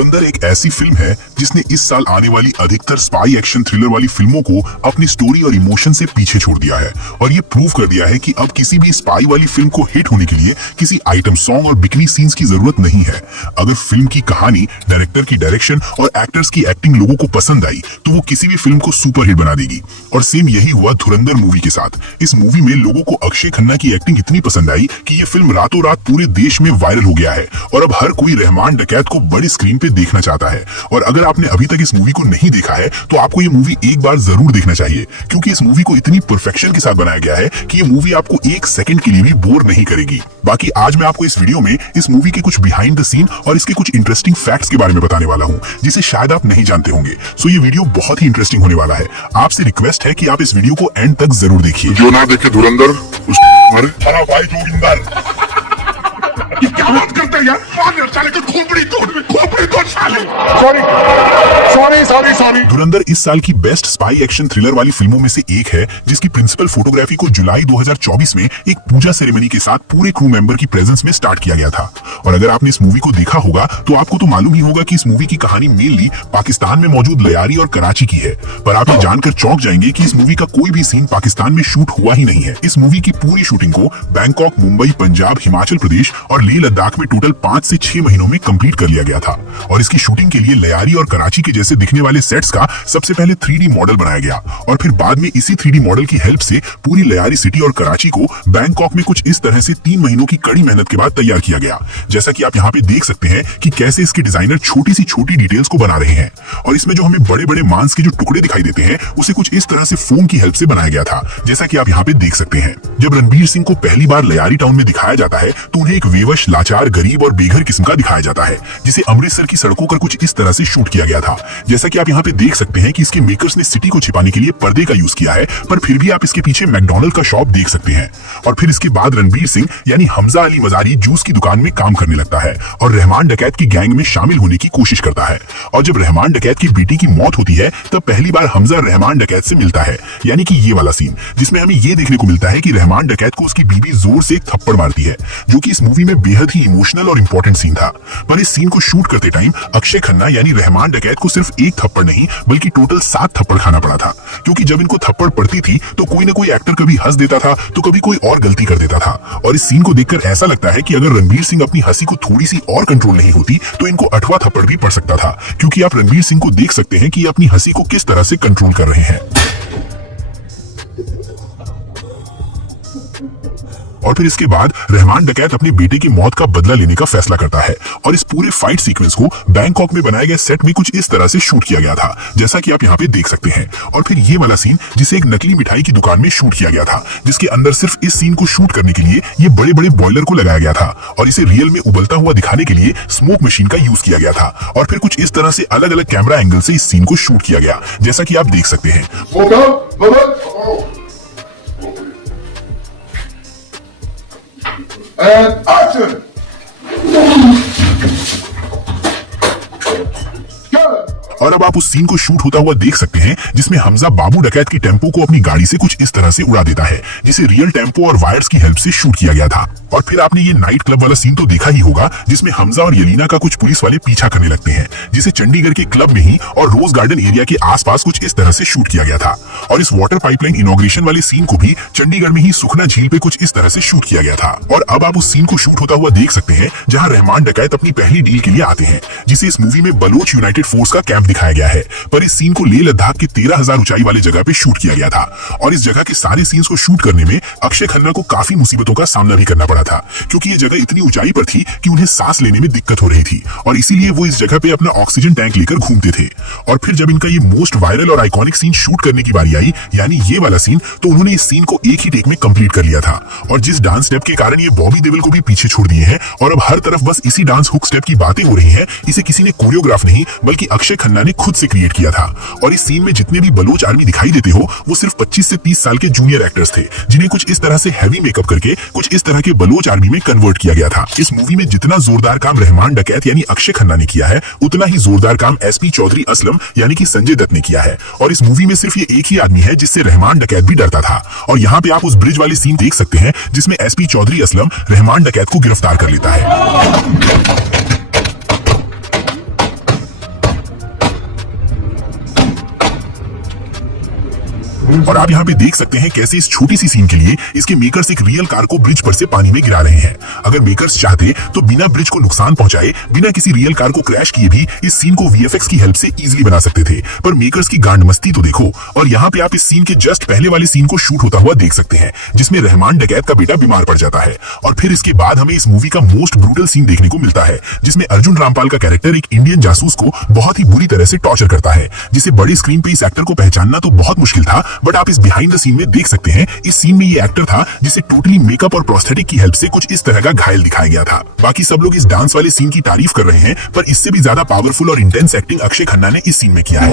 धुरंधर एक ऐसी फिल्म है जिसने इस साल आने वाली अधिकतर स्पाई एक्शन थ्रिलर वाली फिल्मों को अपनी स्टोरी और इमोशन से पीछे छोड़ दिया है और ये प्रूव कर दिया है कि अब किसी भी स्पाई वाली फिल्म को हिट होने के लिए किसी आइटम सॉन्ग और बिकनी सीन्स की जरूरत नहीं है। अगर फिल्म की कहानी, डायरेक्टर की डायरेक्शन और एक्टर्स की एक्टिंग लोगों को पसंद आई तो वो किसी भी फिल्म को सुपर हिट बना देगी। और सेम यही हुआ धुरंधर मूवी के साथ। इस मूवी में लोगों को अक्षय खन्ना की एक्टिंग इतनी पसंद आई कि ये फिल्म रातों रात पूरे देश में वायरल हो गया है और अब हर कोई रहमान डकैत को बड़ी स्क्रीन पे देखना चाहता है। और अगर आपने अभी तक इस मूवी को नहीं देखा है तो आपको ये मूवी एक बार जरूर देखना चाहिए, क्योंकि इस मूवी को इतनी परफेक्शन के साथ बनाया गया है कि ये मूवी आपको एक सेकंड के लिए भी बोर नहीं करेगी। बाकी आज मैं आपको इस वीडियो में इस मूवी के कुछ बिहाइंड द सीन और इसके कुछ इंटरेस्टिंग फैक्ट्स के बारे में बताने वाला हूँ, जिसे शायद आप नहीं जानते होंगे। सो ये वीडियो बहुत ही इंटरेस्टिंग होने वाला है। आपसे रिक्वेस्ट है कि आप इस वीडियो को एंड तक जरूर देखिए। जो ना देखे धुरंधर भाई जोगिंदर ये क्या बात करते हैं यार? साले की खोपड़ी तोड़ साले। सॉरी। धुरंधर इस साल की बेस्ट स्पाई एक्शन थ्रिलर वाली फिल्मों में से एक है, जिसकी प्रिंसिपल फोटोग्राफी को जुलाई 2024 में एक पूजा सेरेमनी के साथ पूरे क्रू मेंबर की प्रेजेंस में स्टार्ट किया गया था। और अगर आपने इस मूवी को देखा होगा तो आपको तो मालूम ही होगा कि इस मूवी की कहानी मेनली पाकिस्तान में मौजूद लयारी और कराची की है। पर आप ये जानकर चौंक जाएंगे कि इस मूवी का कोई भी सीन पाकिस्तान में शूट हुआ ही नहीं है। इस मूवी की पूरी शूटिंग को बैंकॉक, मुंबई, पंजाब, हिमाचल प्रदेश और लेह लद्दाख में टोटल 5 से 6 महीनों में कंप्लीट कर लिया गया था। और इसकी शूटिंग के लिए लयारी और कराची के जैसे दिखने वाले सेट्स का सबसे पहले 3D मॉडल बनाया गया और फिर बाद में इसी 3D मॉडल की हेल्प से पूरी लयारी सिटी और कराची को बैंकॉक में कुछ इस तरह से 3 महीनों की कड़ी मेहनत के बाद तैयार किया गया। जैसा कि आप यहाँ पे देख सकते हैं कि कैसे इसके डिजाइनर छोटी सी छोटी डिटेल्स को बना रहे हैं। और इसमें जो हमें बड़े बड़े मांस के जो टुकड़े दिखाई देते हैं उसे कुछ इस तरह से फोम की हेल्प से बनाया गया था, जैसा कि आप यहाँ पे देख सकते हैं। जब रणबीर सिंह को पहली बार लयारी टाउन में दिखाया जाता है तो उन्हें एक बेवश, लाचार, गरीब और बेघर किस्म का दिखाया जाता है, जिसे अमृतसर की सड़कों पर कुछ इस तरह से शूट किया गया था। जैसा कि आप यहाँ पे देख सकते हैं कि इसके मेकर्स ने सिटी को छिपाने के लिए पर्दे का यूज किया है, पर फिर भी आप इसके पीछे मैकडॉनल्ड का शॉप देख सकते हैं। और फिर इसके बाद रणबीर सिंह यानी हमजा अली मजारी जूस की दुकान में काम करने लगता है और रहमान डकैत की गैंग में शामिल होने की कोशिश करता है। और जब रहमान डकैत की बेटी की मौत होती है तब पहली बार हमजा रहमान डकैत से मिलता है, यानी कि ये वाला सीन जिसमें हमें ये देखने को मिलता है कि रहमान डकैत को उसकी बीबी जोर से एक थप्पड़ मारती है, जो कि इस मूवी में बेहद ही इमोशनल और इंपॉर्टेंट सीन था। पर इस सीन को शूट करते टाइम अक्षय खन्ना यानी रहमान डकैत को सिर्फ एक थप्पड़ नहीं बल्कि टोटल 7 थप्पड़ खाना पड़ा था, क्योंकि जब इनको थप्पड़ पड़ती थी तो कोई ना कोई एक्टर कभी हंस देता था तो कभी कोई और गलती कर देता था। और इस सीन को देखकर ऐसा लगता है कि अगर रणबीर सिंह अपनी हंसी को थोड़ी सी और कंट्रोल नहीं होती तो इनको 8वां थप्पड़ भी पड़ सकता था, क्योंकि आप रणबीर सिंह को देख सकते हैं कि अपनी हंसी को किस तरह से कंट्रोल कर रहे हैं। और फिर इसके बाद रहमान डकैत अपने बेटे की मौत का बदला लेने का फैसला करता है और इस पूरे फाइट सीक्वेंस को बैंकॉक में बनाए गए सेट में कुछ इस तरह से शूट किया गया था, जैसा कि आप यहाँ पे देख सकते हैं। और फिर ये वाला सीन जिसे एक नकली मिठाई की दुकान में शूट किया गया था, जिसके अंदर सिर्फ इस सीन को शूट करने के लिए ये बड़े बड़े बॉयलर को लगाया गया था और इसे रियल में उबलता हुआ दिखाने के लिए स्मोक मशीन का यूज किया गया था। और फिर कुछ इस तरह से अलग अलग कैमरा एंगल से इस सीन को शूट किया गया, जैसा कि आप देख सकते हैं। And action! और अब आप उस सीन को शूट होता हुआ देख सकते हैं जिसमें हमजा बाबू डकैत की टेम्पो को अपनी गाड़ी से कुछ इस तरह से उड़ा देता है, जिसे रियल टेम्पो और वायर्स की हेल्प से शूट किया गया था। और फिर आपने ये नाइट क्लब वाला सीन तो देखा ही होगा जिसमें हमजा और यलीना का कुछ पुलिस वाले पीछा करने लगते हैं, जिसे चंडीगढ़ के क्लब में ही और रोज गार्डन एरिया के आसपास कुछ इस तरह से शूट किया गया था। और इस वाटर पाइपलाइन इनॉग्रेशन वाले सीन को भी चंडीगढ़ में ही सुखना झील पे कुछ इस तरह से शूट किया गया था। और अब आप उस सीन को शूट होता हुआ देख सकते हैं जहाँ रहमान डकैत अपनी पहली डील के लिए आते हैं, जिसे इस मूवी में बलोच यूनाइटेड फोर्स का कैंप दिखाया गया है। पर इस सीन को लेह लद्दाख के 13,000 ऊंचाई वाले जगह पे शूट किया गया था और इस जगह के सारे सीन्स को शूट करने में अक्षय खन्ना को काफी मुसीबतों का सामना भी करना पड़ा था, क्योंकि ये जगह इतनी ऊंचाई पर थी कि उन्हें सांस लेने में दिक्कत हो रही थी और इसीलिए वो इस जगह पे अपना ऑक्सीजन टैंक लेकर घूमते थे। और फिर जब इनका ये मोस्ट वायरल और आइकॉनिक सीन शूट करने की बारी आई, यानी ये वाला सीन, तो उन्होंने इस सीन को एक ही टेक में कंप्लीट कर लिया था। और जिस डांस स्टेप के कारण ये बॉबी देओल को भी पीछे छोड़ दिए हैं और अब हर तरफ बस इसी डांस हुक स्टेप की बातें हो रही हैं, इसे किसी ने कोरियोग्राफ नहीं बल्कि अक्षय खन्ना ने खुद से क्रिएट किया था। और इस सीन में जितने भी बलोच आर्मी दिखाई देते हो वो सिर्फ 25 से 30 साल के जूनियर एक्टर्स थे, जिन्हें कुछ इस तरह से हैवी मेकअप करके कुछ इस तरह के बलोच आर्मी में कन्वर्ट किया गया था। इस मूवी में जितना जोरदार काम रहमान डकैत यानी अक्षय खन्ना ने किया है, उतना ही जोरदार काम एसपी चौधरी असलम यानी कि संजय दत्त ने किया है। और इस मूवी में सिर्फ ये एक ही आदमी है जिससे रहमान डकैत भी डरता था। और यहाँ पे आप उस ब्रिज वाले सीन देख सकते हैं जिसमें एसपी चौधरी असलम रहमान डकैत को गिरफ्तार कर लेता है। और आप यहाँ पे देख सकते हैं कैसे इस छोटी सी सीन के लिए इसके मेकर्स एक रियल कार को ब्रिज पर से पानी में गिरा रहे हैं। अगर मेकर्स चाहते तो बिना ब्रिज को नुकसान पहुंचाए, बिना किसी रियल कार को क्रैश किए भी इस सीन को वीएफएक्स की हेल्प से इजीली बना सकते थे, पर मेकर्स की गांड मस्ती तो देखो। और यहाँ पे आप इस सीन के जस्ट पहले वाले सीन को शूट होता हुआ देख सकते हैं, जिसमें रहमान डकैत का बेटा बीमार पड़ जाता है। और फिर इसके बाद हमें इस मूवी का मोस्ट ब्रूटल सीन देखने को मिलता है, जिसमें अर्जुन रामपाल का कैरेक्टर एक इंडियन जासूस को बहुत ही बुरी तरह से टॉर्चर करता है, जिसे बड़ी स्क्रीन पे इस एक्टर को पहचानना तो बहुत मुश्किल था, बट आप इस बिहाइंड द सीन में देख सकते हैं इस सीन में ये एक्टर था जिसे टोटली मेकअप और प्रोस्थेटिक की हेल्प से कुछ इस तरह का घायल दिखाया गया था। बाकी सब लोग इस डांस वाले सीन की तारीफ कर रहे हैं, पर इससे भी ज्यादा पावरफुल और इंटेंस एक्टिंग अक्षय खन्ना ने इस सीन में किया है,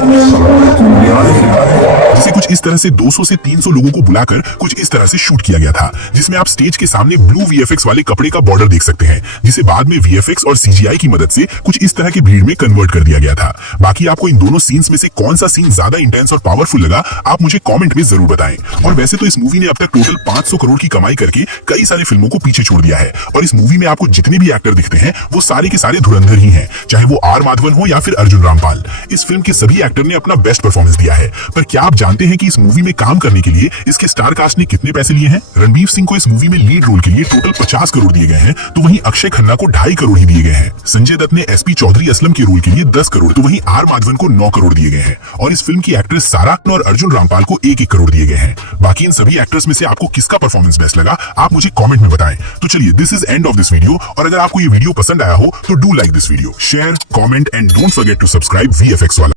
जिसे कुछ इस तरह से 200 से 300 लोगों को बुलाकर कुछ इस तरह से शूट किया गया था, जिसमें आप स्टेज के सामने ब्लू वीएफएक्स वाले कपड़े का बॉर्डर देख सकते हैं, जिसे बाद में वीएफएक्स और सीजीआई की मदद से कुछ इस तरह की भीड़ में कन्वर्ट कर दिया गया था। बाकी आपको इन दोनों सीन्स में से कौन सा सीन ज्यादा इंटेंस और पावरफुल लगा, आप मुझे कमेंट में जरूर बताएं। और वैसे तो इस मूवी ने अब तक टोटल 500 करोड़ की कमाई करके कई सारे फिल्मों को पीछे छोड़ दिया है, और इस मूवी में आपको जितने भी एक्टर दिखते हैं वो सारे के सारे धुरंधर ही हैं, चाहे वो आर माधवन हो या फिर अर्जुन रामपाल। इस फिल्म के सभी एक्टर ने अपना बेस्ट परफॉर्मेंस दिया है, पर क्या आप जानते हैं कि इस मूवी में काम करने के लिए इसके स्टार कास्ट ने कितने पैसे लिए हैं? रणबीर सिंह को इस मूवी में लीड रोल के लिए टोटल 50 करोड़ दिए गए हैं, तो वहीं अक्षय खन्ना को 2.5 करोड़ ही दिए गए हैं। संजय दत्त ने एसपी चौधरी असलम के रोल के लिए 10 करोड़, तो वहीं आर माधवन को 9 करोड़ दिए गए हैं, और इस फिल्म की एक्ट्रेस सारा और अर्जुन रामपाल को 1-1 करोड़ दिए गए हैं। बाकी इन सभी एक्टर्स में से आपको किसका परफॉर्मेंस बेस्ट लगा, आप मुझे कमेंट में बताएं। तो चलिए, this is end of this video, और अगर आपको ये वीडियो पसंद आया हो तो do like this video, share, comment and don't forget to subscribe VFX वाला।